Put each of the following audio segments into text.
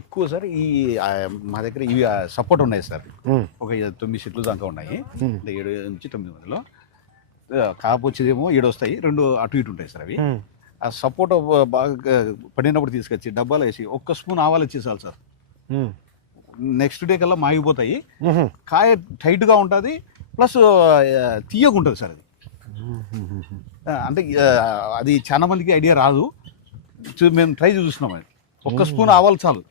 ఎక్కువ సార్ ఈ మా దగ్గర ఇవి సపోర్ట్ ఉన్నాయి సార్. ఒక 9 సెట్లు దాకా ఉన్నాయి. 7 నుంచి 9 మధ్యలో కాపు వచ్చేదేమో 7 వస్తాయి, 2 అటు ఇటు ఉంటాయి సార్. అవి ఆ సపోర్ట్ బాగా పడినప్పుడు తీసుకొచ్చి డబ్బాలు వేసి ఒక్క స్పూన్ ఆవాలు ఇచ్చేసాలి సార్. నెక్స్ట్ డే కల్లా మాగిపోతాయి. కాయ టైట్గా ఉంటుంది, ప్లస్ తీయగా ఉంటుంది సార్. అది అంటే అది చాలా మందికి ఐడియా రాదు. మేము ట్రై చూస్తున్నాం. అది ఒక్క స్పూన్ ఆవాలు చాలు.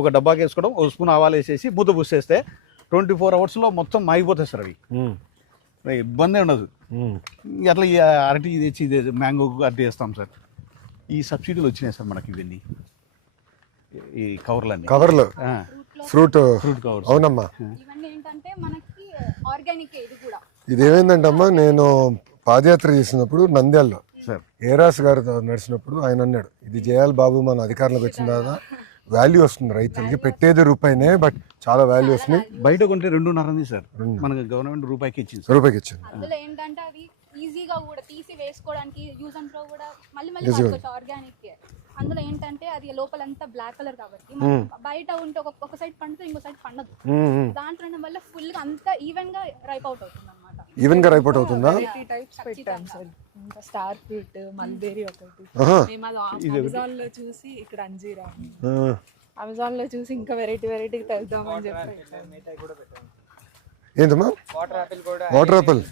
ఒక డబ్బాకి వేసుకోవడం, ఒక స్పూన్ ఆవాలు వేసేసి మూత పూసేస్తే 24 అవర్స్లో మొత్తం మాగిపోతాయి సార్. అవి ఇబ్బంది ఉండదు. అట్లా ఈ అరటి తెచ్చి మ్యాంగో అరటి వేస్తాం సార్. ఈ సబ్సిడీలు వచ్చినాయి సార్ మనకి. ఇవన్నీ ఈ కవర్లు ఫ్రూట్ కవర్స్. అవునమ్మా, ఇదేమైందంటే అమ్మా, నేను పాదయాత్ర చేసినప్పుడు నంద్యాలలో ఏరాస్ గారితో నడిచినప్పుడు ఆయన అన్నాడు, ఇది చేయాలి బాబు, మన అధికారంలోకి వచ్చిన తర్వాత వాల్యూ వస్తుంది రైతులకి, పెట్టేది రూపాయినే బట్ చాలా వాల్యూ వస్తుంది. బయట కొంటే 2.5 సార్, మనకి గవర్నమెంట్ రూపాయికి ఇచ్చింది. అందులో ఏంటంటే అవి ఈజీగా కూడా తీసి వేసుకోవడానికి యూజ్ అండ్ త్రో కూడా మళ్ళీ ఆర్గానిక్. అందులో ఏంటంటే అది లోపలంతా బ్లాక్ కలర్ కాబట్టి బయట ఉంటే ఒక సైడ్ పండుతుంది, ఇంకో సైడ్ పండదు. దాంట్లో వల్ల ఫుల్ గా అంతా ఈవెన్ గా రైప్ అవుట్ అవుతుంది అన్నమాట. ఈవెన్ గా రైప్ అవుట్ అవుతుందా? టైప్స్ పెట్టాం సార్. ఇంకా స్టార్ ఫ్రూట్, మల్బెరీ ఒకటి. మేము అది అమెజాన్ లో చూసి, ఇక్కడ అంజీరా అమెజాన్ లో చూసి ఇంకా వెరైటీ తెద్దామని చెప్పి. ఏంటమ్మా? వాటర్ యాపిల్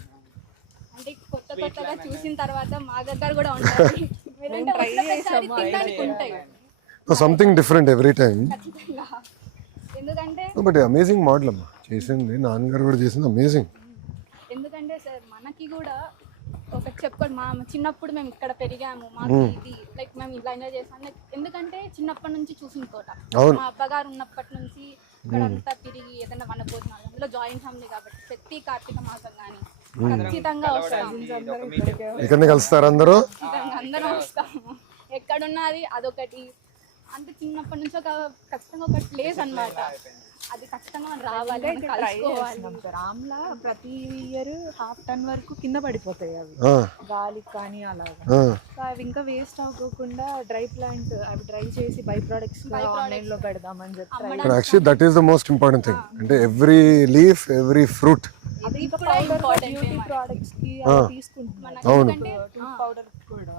అంటే కొత్తగా చూసిన తర్వాత మా దగ్గర కూడా ఉంటాయి. Something different every time. ఎందుకంటే బట్ అమేజింగ్ మోడల్ అమ్మా చేసింది, నాన్నగారు కూడా చేసింది అమేజింగ్. ఎందుకంటే సార్ మనకి కూడా ఒకటి చెప్పుకోండి, మా చిన్నప్పుడు మేము ఇక్కడ పెరిగాము, మాకు ఇది లైక్ మేము ఇలా ఎంజాయ్ చేస్తాం. లైక్ ఎందుకంటే చిన్నప్పటి నుంచి చూసిన తోట, మా అబ్బగారు ఉన్నప్పటి నుంచి ఇక్కడ అంతా తిరిగి ఏదైనా వనభోజనాలు, అందులో జాయింట్ ఫ్యామిలీ కాబట్టి ప్రతి కార్తీక మాసం కానీ ఖచ్చితంగా వస్తాం. ఇక్కడ కలుస్తారు అందరూ, అందరం వస్తాము. ఎక్కడున్నది అదొకటి. అంటే చిన్నప్పటి నుంచి ఒక ఖచ్చితంగా ఒక ప్లేస్ అన్నమాట. అది ఖచ్చితంగా మనం రావాలి, రామ్లా ప్రతి ఇయర్ 1/2 టన్ వరకు కింద పడిపోతాయి అవి గాలికి కానీ అలాగా. అవి ఇంకా వేస్ట్ అవ్వకుండా డ్రై ప్లాంట్ అవి డ్రై చేసి బై ప్రొడక్ట్స్ ఆన్లైన్ లో పెడదామని చెప్పి. Actually that is the most important thing. అంటే every leaf, every fruit beauty products కి తీసుకుంటున్నాం. పౌడర్ కూడా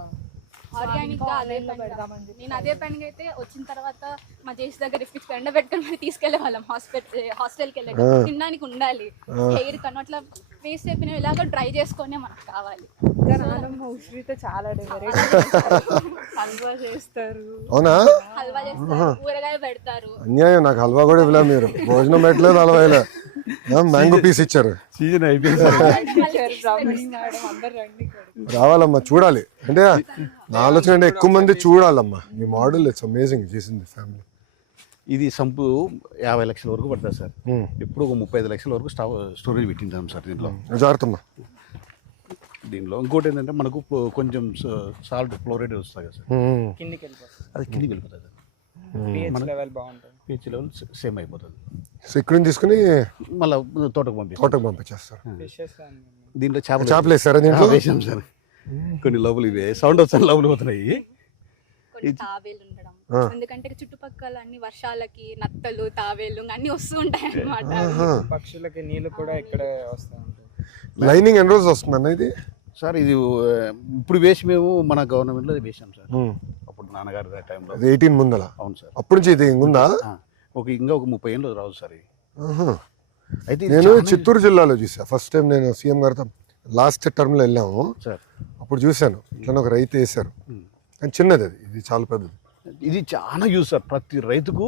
ఆర్గానిక్ గా అదే పెడదామని చెప్పి. నేను అదే పనికి అయితే వచ్చిన తర్వాత మా చేసి దగ్గర రిఫ్రిజ్ ఎండ పెట్టుకుని మరి తీసుకెళ్లే వాళ్ళం. హాస్టల్కి వెళ్ళే తినడానికి ఉండాలి. హెయిర్ కన్నా అట్లా వేస్ట్ అయిపోయిన ఇలాగ డ్రై చేసుకునే మనకు కావాలి. ఉసిరితో చాలా హల్వా చేస్తారు. అవునా? హల్వా చేస్తారు, ఊరగాయ పెడతారు. అన్యాయం, నాకు హల్వా కూడా ఇవ్వలే మీరు. భోజనం పెట్టలేదు, హల్వా ఇలా మ్యాంగో పీస్ ఇచ్చారు. సీజన్ అయిపోయింది. రావాలమ్మా, చూడాలి. అంటే నా ఆలోచన అంటే ఎక్కువ మంది చూడాలమ్మా మీ మోడల్. ఇట్స్ అమేజింగ్ చేసింది ఫ్యామిలీ. ఇది సంపు 50 లక్షల వరకు పడుతుంది సార్. ఎప్పుడు ఒక 35 లక్షల వరకు స్టోరేజ్ పెట్టింటాం సార్ దీంట్లో. జాగ్రత్తమ్మా. దీనిలో ఇంకోటి ఏంటంటే మనకు కొంచెం సాల్ట్ ఫ్లోరైడ్ వస్తుంది కదా సార్, అది కిందికి వెళ్ళిపోతుంది. పిహెచ్ లెవెల్ సేమ్ అయిపోతుంది. సో ఇక్కడ నుంచి తీసుకుని మళ్ళీ తోటకు పంపించేస్తారు. దీంట్లో చేపలు వేస్తారా? దీంట్లో వేసాం సార్. కొన్ని లోపల ఇవే సౌండ్ వస్తాయి, లోపల పోతున్నాయి. తాబేలు ఉండడం, ఎందుకంటే చుట్టుపక్కల అన్ని వర్షాలకి నత్తలు, తాబేలు అన్ని వస్తూ ఉంటాయి అన్నమాట. పక్షులకి నీళ్లు కూడా ఇక్కడ వస్తూ ఉంటాయి. లైనింగ్ ఎన్ని రోజులు వస్తుందన్న ఇది? సార్ ఇది ఇప్పుడు వేసి మేము మన గవర్నమెంట్లో వేసాం సార్. అప్పుడు నాన్నగారు టైంలో 18 ముందల. అవును సార్. అప్పటి నుంచి ఇది ఉందా? ఇంకా ఒక 30 ఏళ్ళు రావు సార్ ఇది. అయితే నేను చిత్తూరు జిల్లాలో చూసా ఫస్ట్ టైం. నేను సీఎం గారితో లాస్ట్ టర్మ్లో వెళ్ళాము సార్. అప్పుడు చూశాను ఇట్లా ఒక రైతు వేసారు, కానీ చిన్నది అది, ఇది చాలా పెద్దది. ఇది చాలా యూజ్ సార్ ప్రతి రైతుకు.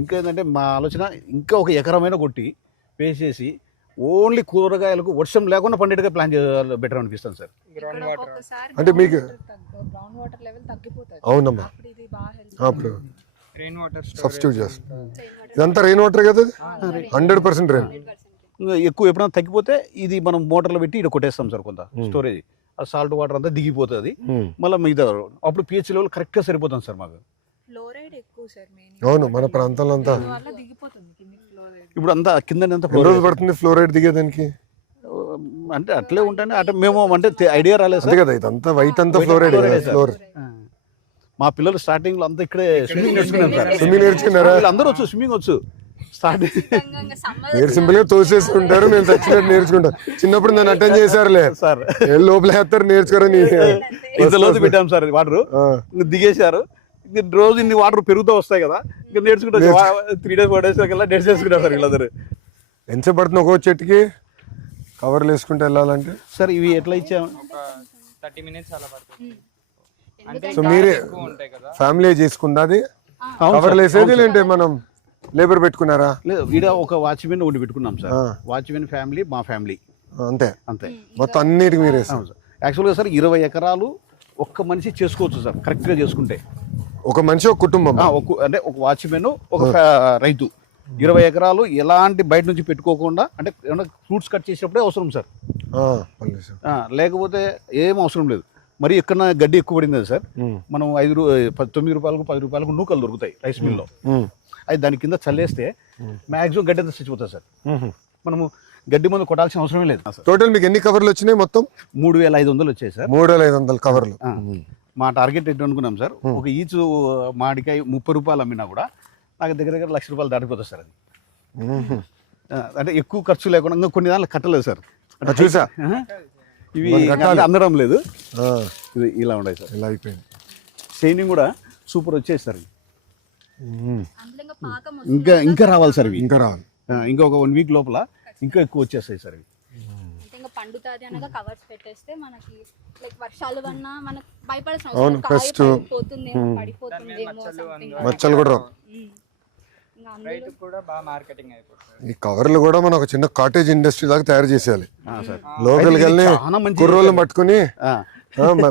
ఇంకా ఏంటంటే మా ఆలోచన ఇంకా ఒక ఎకరమైన కొట్టి వేసేసి ఓన్లీ కూరగాయలకు వర్షం లేకుండా పండేట్టుగా ప్లాన్ చేయాలి, బెటర్ అనిపిస్తుంది సార్. అంటే మీకు గ్రౌండ్ వాటర్ లెవెల్ తగ్గిపోతుంది. అవునమ్మా, అప్పుడు రెయిన్ వాటర్ సబ్స్టిట్యూట్ చేస్తాం. ఇదంతా రెయిన్ వాటర్ కదా, 100% రెయిన్. ఎక్కువ ఎప్పుడైనా తగ్గిపోతే ఇది మనం మోటార్లో పెట్టి ఇక్కడ కొట్టేస్తాం సార్. కొంత స్టోరేజ్ ఆ సాల్ట్ వాటర్ అంతా దిగిపోతుంది. మళ్ళీ మిగతా అప్పుడు పిహెచ్ లెవెల్ కరెక్ట్గా సరిపోతుంది సార్ మాకు. అవును, మన ప్రాంతంలో అంతా ఇప్పుడు అంతా కింద రోజు పడుతుంది ఫ్లోరైడ్ దిగేదానికి. అంటే అట్లే ఉంటాయి. అంటే మేము అంటే ఐడియా రాలేదు సార్ కదా, ఇదంతా వైట్ అంతా ఫ్లోరైడ్. ఫ్లోర్ మా పిల్లలు స్టార్టింగ్ లో అంతా ఇక్కడే స్విమ్మింగ్ నేర్చుకున్నాం సార్. స్విమ్మింగ్ నేర్చుకున్నారా? అందరూ వచ్చు, స్విమ్మింగ్ వచ్చు స్టార్టింగ్. మీరు సింపుల్ గా తోసేసుకుంటారు, నేను చచ్చినట్టు నేర్చుకుంటా. చిన్నప్పుడు నన్ను అటెండ్ చేశారులే సార్. లోపల వేస్తారు, నేర్చుకోరని. ఇంత లోతు పెట్టాం సార్ వాటర్, దిగేశారు. రోజు ఇన్ని వాటర్ పెరుగుతూ వస్తాయి కదా, ఇంకా నేర్చుకుంటా 3 days 4 days కల్లా నేర్చేసుకుంటారు సార్ వీళ్ళందరూ. ఎంతసేపు పడుతుంది ఒక్కో చెట్టుకి కవర్లు వేసుకుంటూ వెళ్ళాలంటే? సార్ ఇవి ఎట్లా ఇచ్చాము? ఒక 30 minutes అలా పడుతుంది. అంటే సో మీరే ఎక్కువ ఉంటాయి కదా. ఫ్యామిలీ చేసుకుందా అది కవర్లు వేసేది, లేదంటే మనం లేబర్ పెట్టుకున్నారా? లేదు, ఈడ ఒక వాచ్మెన్ ఉండి పెట్టుకున్నాం సార్. వాచ్మెన్ ఫ్యామిలీ, మా ఫ్యామిలీ అంతే అంతే. మొత్తం అన్నిటికి మీరు వేస్తాం. యాక్చువల్గా సార్ 20 ఎకరాలు ఒక్క మనిషి చేసుకోవచ్చు సార్, కరెక్ట్గా చేసుకుంటే. ఒక మనిషి ఒక కుటుంబం. అంటే ఒక వాచ్మెన్, ఒక రైతు 20 ఎకరాలు ఎలాంటి బయట నుంచి పెట్టుకోకుండా, అంటే ఏమన్నా ఫ్రూట్స్ కట్ చేసినప్పుడే అవసరం సార్, లేకపోతే ఏం అవసరం లేదు. మరి ఎక్కడ గడ్డి ఎక్కువ పడింది సార్, మనం 9 రూపాయలకు 10 రూపాయలకు నూకలు దొరుకుతాయి రైస్ మిల్లో. అది దాని కింద చల్లేస్తే మ్యాక్సిమం గడ్డి అంతా చచ్చిపోతుంది సార్. మనము గడ్డి మందు కొట్టాల్సిన అవసరమే లేదు. టోటల్ మీకు ఎన్ని కవర్లు వచ్చినాయి? మొత్తం 3500 వచ్చాయి సార్. 3500 కవర్లు. మా టార్గెట్ ఏంటి అనుకున్నాం సార్, ఒక ఈచు మామిడికాయ 30 రూపాయలు అమ్మినా కూడా నాకు దగ్గర దగ్గర 1,00,000 రూపాయలు దాటిపోతుంది సార్. అది అంటే ఎక్కువ ఖర్చు లేకుండా. ఇంకా కొన్ని దాంట్లో కట్టలేదు సార్, చూసా ఇవి అందడం లేదు. ఇది ఇలా ఉన్నాయి సార్. ఇలా అయిపోయింది. షైనింగ్ కూడా సూపర్ వచ్చేది సార్. ఇంకా రావాలి సార్ ఇవి, ఇంకా రావాలి. ఇంకా ఒక 1 week లోపల ఇంకా ఎక్కువ వచ్చేస్తాయి సార్ ఇవి. ఇంకా పండుతాది అనగా కవర్స్ పెట్టేస్తే మనకి లైక్ వర్షాలు వన్నా మనకు భయపడాల్సిన అవును, అవసరం పెస్ట్ పోతుందేమో, పడిపోతుందేమో something. మచ్చలు కూడా రావు. రైతు కూడా బాగా మార్కెటింగ్ అయిపోతుంది. ఈ కవర్లు కూడా మనం ఒక చిన్న కాటేజ్ ఇండస్ట్రీ లాగా తయారు చేసేయాలి. సార్ లోకల్కి వెళ్ళి చాలా మంచి కుర్రోళ్ళు పట్టుకుని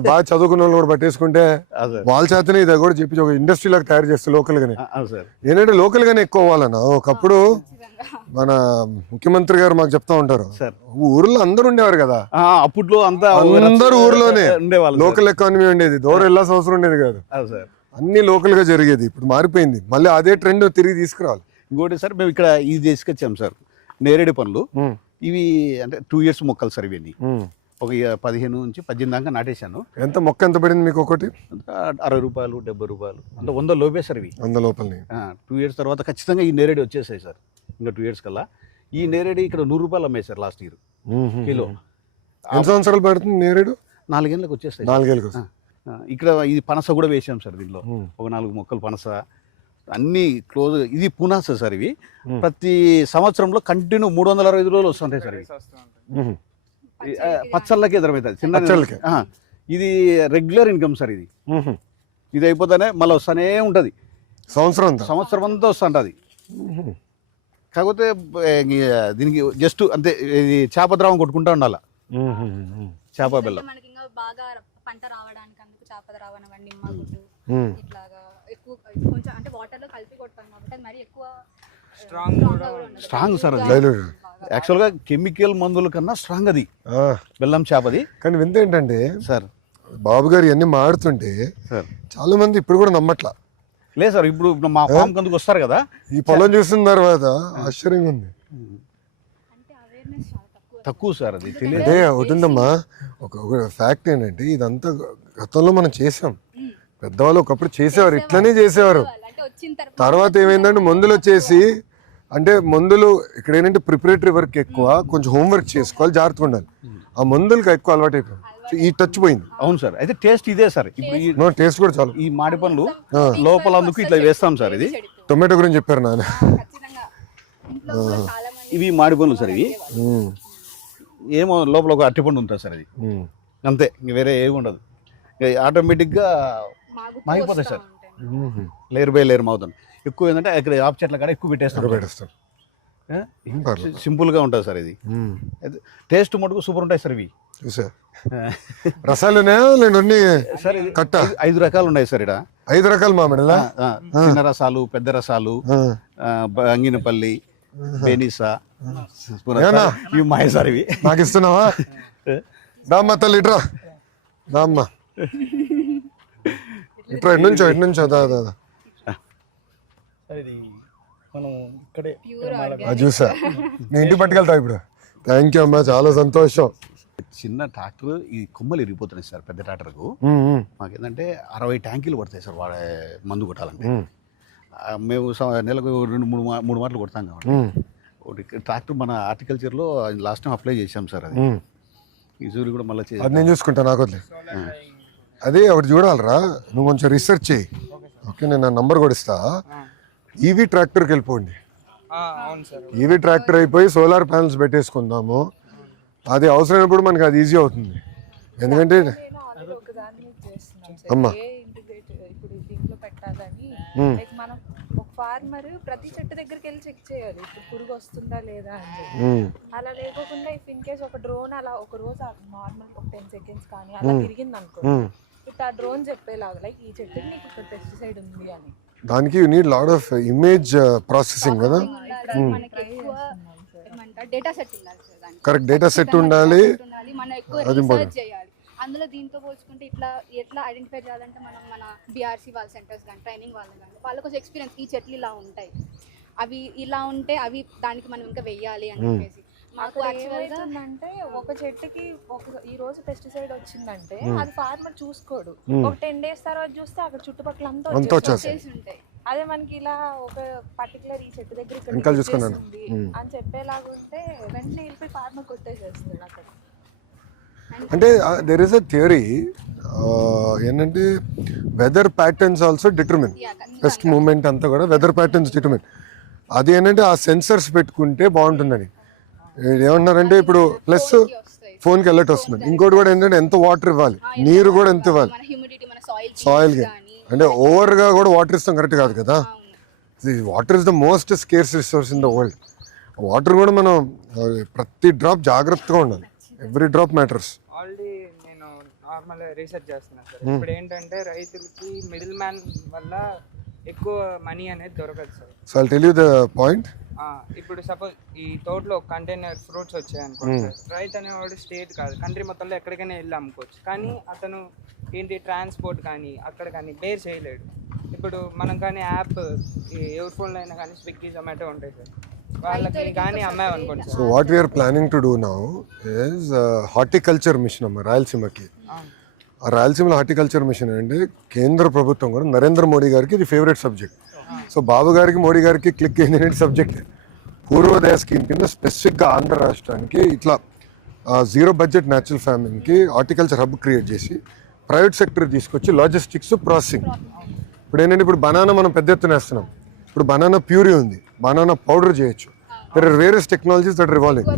బాగా చదువుకున్న వాళ్ళు కూడా పట్టేసుకుంటే వాళ్ళ చేతనే ఇది కూడా చెప్పి ఒక ఇండస్ట్రీ లాగా తయారు చేస్తే లోకల్ గానే. ఏంటంటే లోకల్ గానే ఎక్కువ అవ్వాలన్నా. ఒకప్పుడు మన ముఖ్యమంత్రి గారు మాకు చెప్తా ఉంటారు, ఊర్లో అందరూ ఉండేవారు కదా అప్పట్లో, అందరూ ఊర్లోనే లోకల్ ఎకానమీ ఉండేది, దూరం వెళ్ళాల్సిన అవసరం ఉండేది కాదు, అన్ని లోకల్ గా జరిగేది. ఇప్పుడు మారిపోయింది, మళ్ళీ అదే ట్రెండ్ తిరిగి తీసుకురావాలి. ఇంకోటి సార్, మేము ఇక్కడ ఇది తీసుకొచ్చాం సార్, నేరేడు పండ్లు. ఇవి అంటే 2 years మొక్కలు సార్. ఇవన్నీ ఒక 15 నుంచి 18 దాకా నాటేశాను. ఎంత మొక్క ఎంత పడింది మీకు? ఒకటి 60 రూపాయలు 70 రూపాయలు, అంటే 100 లోపే సార్ ఇవి. 100 లోపల. 2 years తర్వాత ఖచ్చితంగా ఈ నేరేడు వచ్చేసాయి సార్. ఇంకా 2 years కల్లా ఈ నేరేడు ఇక్కడ 100 రూపాయలు అమ్మాయి సార్ లాస్ట్ ఇయర్ కిలో. ఎన్ని సంవత్సరాలు పడుతుంది నేరేడు? 4 ఏళ్ళకి వచ్చేస్తాయి. 4 ఏళ్ళకి. ఇక్కడ ఇది పనస కూడా వేసాం సార్. దీనిలో ఒక 4 మొక్కలు పనస, అన్ని క్లోజ్. ఇది పునాస సార్. ఇవి ప్రతి సంవత్సరంలో కంటిన్యూ 365 రోజులు వస్తుంటాయి సార్. ఇవి పచ్చళ్ళకి ఎదురవుతుంది, చిన్న. ఇది రెగ్యులర్ ఇన్కమ్ సార్. ఇది అయిపోతానే మళ్ళీ వస్తానే ఉంటుంది, సంవత్సరం అంతా వస్తుంటుంది. కాకపోతే దీనికి జస్ట్ అంతే, ఇది చేప ద్రావం కొట్టుకుంటా ఉండాలి, చేప బెల్లం. బాగా పంట రావడానికి అందుకు చేప ద్రావణ నిమ్మగుడ్డు ఇట్లాగా ఎక్కువ కొంచెం అంటే వాటర్ లో కలిపి కొడతాం కాబట్టి మరి ఎక్కువ స్ట్రాంగ్ సార్. అది యాక్చువల్గా కెమికల్ మందుల కన్నా స్ట్రాంగ్ అది బెల్లం చేపది. కానీ వింత ఏంటంటే సార్, బాబు గారు ఇవన్నీ మాడుతుంటే చాలా మంది ఇప్పుడు కూడా నమ్మట్లా. లేదు సార్, ఇప్పుడు మా ఫామ్ కందుకు వస్తారు కదా, ఈ పొలం చూసిన తర్వాత ఆశ్చర్యంగా ఉంది. తక్కువ సార్, అది తెలియదు. అదే ఒకటిందమ్మా, ఒక ఫ్యాక్ట్ ఏంటంటే ఇదంతా గతంలో మనం చేసాం. పెద్దవాళ్ళు ఒకప్పుడు చేసేవారు, ఇట్లనే చేసేవారు. తర్వాత ఏమైందంటే మందులు వచ్చేసి, అంటే మందులు ఇక్కడ ఏంటంటే ప్రిపరేటరీ వర్క్ ఎక్కువ, కొంచెం హోంవర్క్ చేసుకోవాలి, జాగ్రత్తగా ఉండాలి. ఆ మందులకు ఎక్కువ అలవాటు అయిపోయింది, ఈ టచ్ పోయింది. అవును సార్. అయితే టేస్ట్ ఇదే సార్. ఇప్పుడు టేస్ట్ కూడా చాలు. ఈ మాడి పండ్లు లోపల అందుకు ఇట్లా వేస్తాం సార్. ఇది టొమాటో గురించి చెప్పారు నాన్న. ఇవి మాడి పండ్లు సార్. ఇవి ఏమో లోపల ఒక అరటిపండు ఉంటుంది సార్. అది అంతే, ఇంక వేరే ఏమి ఉండదు. ఆటోమేటిక్గా మాగిపోతాయి సార్, లేయర్ బై లేయర్ మాగుతుంది. ఎక్కువ ఏంటంటే ఇక్కడ ఆపు చెట్ల కాడ ఎక్కువ పెట్టేస్తాం. సింపుల్ గా ఉంటుంది సార్. ఇది టేస్ట్ మటుకు సూపర్ ఉంటాయి సార్. ఇవి రసాలు సార్ 5 రకాలు ఉన్నాయి సార్. ఇక్కడ 5 రకాలు మామిడిలా, చిన్న రసాలు, పెద్ద రసాలు, అంగినపల్లి, బేనిసా, ఇవి మాయ సార్. ఇవి నాకు ఇస్తున్నావా? దామ్మ తల్లి ఇట్రా, దామ్మ ఇట్రా, ఎటు నుంచో దాదా. చూసా, నేను ఇంటికి పట్టుకెళ్తా ఇప్పుడు. థ్యాంక్ యూ అమ్మా, చాలా సంతోషం. చిన్న ట్రాక్టర్ ఈ కొమ్మలు ఇరిగిపోతున్నాయి సార్ పెద్ద ట్రాక్టర్కు. మాకేంటంటే 60 ట్యాంకీలు పడతాయి సార్ వాడే మందు కొట్టాలంటే. మేము నెలకు 2-3 మాటలు కొడతాం కాబట్టి ఒకటి ట్రాక్టర్ మన హార్టికల్చర్లో లాస్ట్ టైం అప్లై చేసాం సార్. అది ఈ సూర్యుడు కూడా మళ్ళీ అది నేను చూసుకుంటా, నాకు వదిలే. అదే ఒకటి చూడాలరా, నువ్వు కొంచెం రీసెర్చ్ చేయి. ఓకే, నేను నా నంబర్ కూడా ఇస్తా. ఈవీ ట్రాక్టర్కి వెళ్ళిపోండి. అవును సార్. ఈవీ ట్రాక్టర్ అయిపోయి సోలార్ ప్యానల్స్ పెట్టేసుకుందాము. అది అవసరమైనప్పుడు మనకి అది ఈజీ అవుతుంది. ఎందుకంటే నేను ఆల్రెడీ ఒక దాని మీద చేస్తున్నాను సార్. అమ్మా. ఏ ఇంటిగ్రేట్ ఇప్పుడు దీంట్లో పెట్టాలని లైక్ మనం ఒక ఫార్మర్ ప్రతి చెట్టు దగ్గరికి వెళ్ళి చెక్ చేయాలి ఇప్పుడు పురుగు వస్తుందా లేదా అని చెప్పి. అలా లేకోకుండా ఇఫ్ ఇన్ కేస్ ఒక డ్రోన్ అలా ఒక రోజు నార్మల్ ఒక 10 సెకండ్స్ కానీ అలా తిరిగింది అనుకో, ఇప్పుడు ఆ డ్రోన్ చెప్పేలాగా లైక్ ఈ చెట్టుకి నీకు ఇక్కడ పెస్టిసైడ్ ఉంది అని. దానికి you need lot of image processing కదా. మనకి ఎక్కువ ఏమంటారు డేటా సెట్ ఉండాలి సార్. దానికి కరెక్ట్ డేటా సెట్ ఉండాలి. మనం ఎక్కువ రీసెర్చ్ చేయాలి. అందులో దీంతో పోల్చుకుంటే ఎట్లా ఐడెంటిఫై చేయాలంటే మనం మన బీఆర్సీ వాళ్ళ సెంటర్స్ కానీ ట్రైనింగ్ వాళ్ళు కానీ వాళ్ళకి కొంచెం ఎక్స్పీరియన్స్, ఈ చెట్లు ఇలా ఉంటాయి, అవి ఇలా ఉంటే అవి దానికి మనం ఇంకా వెయ్యాలి అని చెప్పేసి. మాకు యాక్చువల్గా అంటే ఒక చెట్టుకి ఈ రోజు పెస్టిసైడ్ వచ్చిందంటే అది ఫార్మర్ చూసుకోడు. ఒక 10 days తర్వాత చూస్తే అక్కడ చుట్టుపక్కల అంతా వచ్చేసి ఉంటాయి. అదే మనకి ఇలా ఒక పర్టికులర్ ఈ చెట్టు దగ్గర ఇక్కడ వెనకాల చూసుకున్నాను అని చెప్పేలాగా ఉంటే వెంటనే వెళ్ళిపోయి ఫార్మర్ కొట్టేసేస్తాడు అక్కడ. అంటే దెర్ ఇస్ అ థియరీ ఏంటంటే weather patterns also determine pest movement అంతా కూడా వెదర్ ప్యాటర్న్స్ డిటర్మిన్. అది ఏంటంటే ఆ సెన్సర్స్ పెట్టుకుంటే బాగుంటుందని ఏమన్నారంటే ఇప్పుడు ప్లస్ ఫోన్కి అలర్ట్ వస్తుంది. ఇంకోటి కూడా ఏంటంటే ఎంత వాటర్ ఇవ్వాలి, నీరు కూడా ఎంత ఇవ్వాలి సాయిల్కి. అంటే ఓవర్గా కూడా వాటర్ ఇస్తాం కరెక్ట్ కాదు కదా. Water is the most scares resource in the world. Water కూడా మనం ప్రతి డ్రాప్ జాగ్రత్తగా ఉండాలి. Every drop matters. ఆల్రెడీ నేను నార్మల్ రీసెర్చ్ చేస్తున్నాను సార్. ఇప్పుడు ఏంటంటే రైతులకి మిడిల్ మ్యాన్ వల్ల ఎక్కువ మనీ అనేది దొరకదు sir. So I'll tell you the point. ఇప్పుడు సపోజ్ ఈ తోటలో కంటైనర్ ఫ్రూట్స్ వచ్చాయి అనుకోండి సార్, రైతు అనేవాడు స్టేట్ కాదు కంట్రీ మొత్తంలో ఎక్కడికైనా వెళ్ళి అమ్ముకోవచ్చు. కానీ అతను ఏంటి ట్రాన్స్పోర్ట్ కానీ అక్కడ కానీ బేర్ చేయలేడు. ఇప్పుడు మనం కానీ యాప్ ఎవరి ఫోన్లో అయినా కానీ స్విగ్గీ జొమాటో ఉంటాయి సార్, వాళ్ళకి కానీ అమ్మాయనుకోండి sir. So what we are planning to do now is horticulture mission అమ్మ రాయలసీమకి. ఆ రాయలసీమలో హార్టికల్చర్ మిషన్ అంటే కేంద్ర ప్రభుత్వం కూడా నరేంద్ర మోడీ గారికి ఇది ఫేవరెట్ సబ్జెక్ట్. సో బాబు గారికి మోడీ గారికి క్లిక్ అయిన సబ్జెక్ట్ పూర్వోదయ స్కీమ్ కింద స్పెసిఫిక్గా ఆంధ్ర రాష్ట్రానికి ఇట్లా 0 బడ్జెట్ న్యాచురల్ ఫార్మింగ్కి హార్టికల్చర్ హబ్ క్రియేట్ చేసి ప్రైవేట్ సెక్టర్ తీసుకొచ్చి లాజిస్టిక్స్ ప్రాసెసింగ్. ఇప్పుడు ఏంటంటే ఇప్పుడు బనానా మనం పెద్ద ఎత్తున వేస్తున్నాం. ఇప్పుడు బనానా ప్యూరీ ఉంది, బనానా పౌడర్ చేయొచ్చు. There are various technologies that are evolving.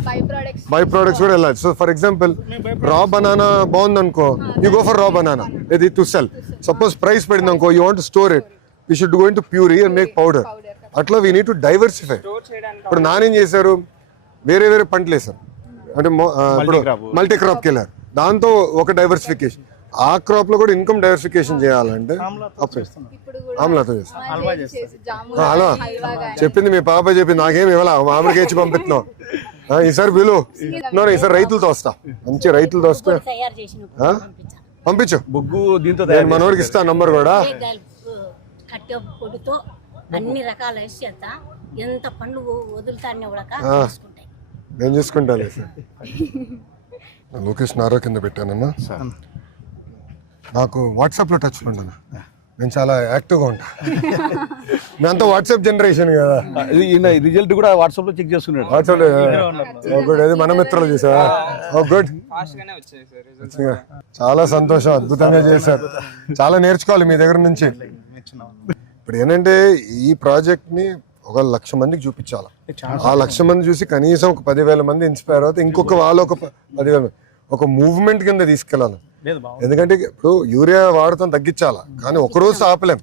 By products కూడా వెళ్ళాలి. So for example raw banana బాగుంది అనుకో, you go for raw banana, ఇది టు సెల్. సపోజ్ ప్రైస్ పడింది అనుకో, you want store it, you should go in to puree and make powder. అట్లా we need to diversify. ఇప్పుడు నానేం చేశారు, వేరే వేరే పంటలు వేశారు. అంటే ఇప్పుడు మల్టీ క్రాప్కి వెళ్ళారు. దాంతో ఒక డైవర్సిఫికేషన్. ఆ క్రాప్ లో కూడా ఇన్కమ్ డైవర్సిఫికేషన్ చేయాలంటే ఆమ్లాతో చేస్తాం. హలో చెప్పింది మీ పాప చెప్పింది, నాకేం ఇవ్వాలా, మామిడికి ఇచ్చి పంపిస్తున్నావు. ఈసారి బిలు ఈసారి రైతులతో వస్తా, మంచి రైతులతో వస్తే పంపించు. బొగ్గు దీంతో నేను మనోడికి ఇస్తా నంబర్ కూడా. కట్టె పొడితో అన్ని రకాల వేసి చేస్తా, ఎంత పండ్లు వదులుతానే నేను చూసుకుంటాను సార్. లొకేషన్ ఆరో కింద పెట్టానన్నా. నాకు వాట్సాప్లో టచ్ ఉండను, నేను చాలా యాక్టివ్గా ఉంటా. మేమంతా వాట్సాప్ జనరేషన్ కదా. రిజల్ట్ కూడా వాట్సాప్ లో చెక్ చేస్తున్నాడు. వాట్సాప్ గుడ్, అది మన మిత్రులు చేసావా? గుడ్, చాలా సంతోషం, అద్భుతంగా చేశారు. చాలా నేర్చుకోవాలి మీ దగ్గర నుంచి. ఇప్పుడు ఏంటంటే ఈ ప్రాజెక్ట్ ని 1,00,000 మందికి చూపించాలి. ఆ 1,00,000 మంది చూసి కనీసం ఒక 10,000 మంది ఇన్స్పైర్ అవుతాయి. ఇంకొక వాళ్ళు ఒక 10,000 ఒక మూవ్మెంట్ కింద తీసుకెళ్ళాలి. ఎందుకంటే ఇప్పుడు యూరియా వాడటం తగ్గించాలా, కానీ ఒకరోజు ఆపలేం.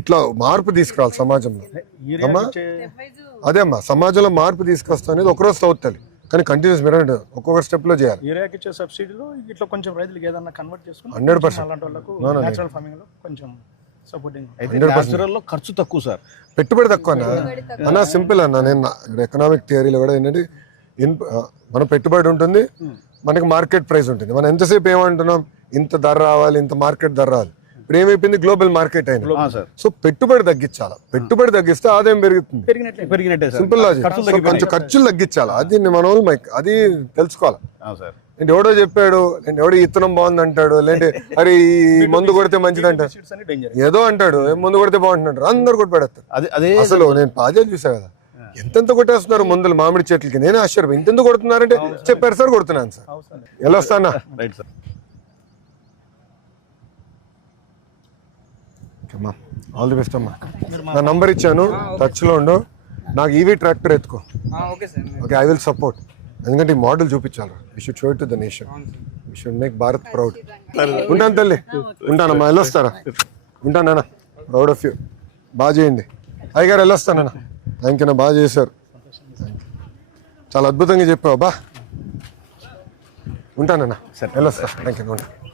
ఇట్లా మార్పు తీసుకురావాలి సమాజంలో. అమ్మా అదే అమ్మా, సమాజంలో మార్పు తీసుకొస్తా అనేది ఒకరోజు అవుతుంది, కానీ కంటిన్యూస్ మీరు ఒక్కొక్క స్టెప్ లో చేయాలి. యూరియాకి ఇచ్చే సబ్సిడీలో ఇట్లా కొంచెం రైతులకు ఏదన్నా కన్వర్ట్ చేసుకుని 100% అలాంటి వాళ్ళకు నేచురల్ ఫార్మింగ్ లో కొంచెం సపోర్టింగ్. న్యాచురల్ ఖర్చు తక్కువ సార్, పెట్టుబడి తక్కువ అన్న. సింపుల్ అన్న, నేను ఎకనామిక్ థియరీలో కూడా ఏంటంటే మన పెట్టుబడి ఉంటుంది, మనకి మార్కెట్ ప్రైస్ ఉంటుంది. మనం ఎంతసేపు ఏమంటున్నాం, ఇంత ధర రావాలి, ఇంత మార్కెట్ ధర రావాలి. ఇప్పుడు ఏమైపోయింది, గ్లోబల్ మార్కెట్ అయింది. సో పెట్టుబడి తగ్గించాలి. పెట్టుబడి తగ్గిస్తే ఆదాయం పెరుగుతుంది. Simple logic. కొంచెం ఖర్చులు తగ్గించాలి. అది మన వాళ్ళు అది తెలుసుకోవాలి. ఏంటి ఎవడో చెప్పాడు, ఏంటి ఎవడో ఇత్తనం బాగుంది అంటాడు, లేదంటే అరే ఈ మందు కొడితే మంచిది అంటాడు, సీడ్స్ అని డేంజర్. ఏదో అంటాడు, ఏ మందు కొడితే బాగుంటుంటారు, అందరు కొట్టి పెడతారు. అదే అసలు నేను పాజాలు చూసా కదా, ఎంతెంత కొట్టేస్తున్నారు మందులు మామిడి చెట్లకి. నేనే ఆశ్చర్యం, ఇంతెంత కొడుతున్నారంటే చెప్పారు సార్, కొడుతున్నాను సార్. అవసరం లేదు. ఎలా వస్తానా? Right sir. అమ్మా ఆల్ ది బెస్ట్ అమ్మా. నా నంబర్ ఇచ్చాను, టచ్లో ఉండు. నాకు ఈవీ ట్రాక్టర్ ఎత్తుకో. Okay sir. Okay, I will support. ఎందుకంటే ఈ మోడల్ చూపించాలి. We should show it to the nation. We should make Bharat proud. ఉంటాను తల్లి, ఉంటానమ్మా. వెళ్ళొస్తారా? ఉంటానా? Proud of you. బాగా చేయండి. అయ్యగారు వెళ్ళొస్తానన్నా. థ్యాంక్ యూ, బాగా చేశారు. చాలా అద్భుతంగా చెప్పావు బా. ఉంటానన్నా, వెళ్ళొస్తా. Thank you.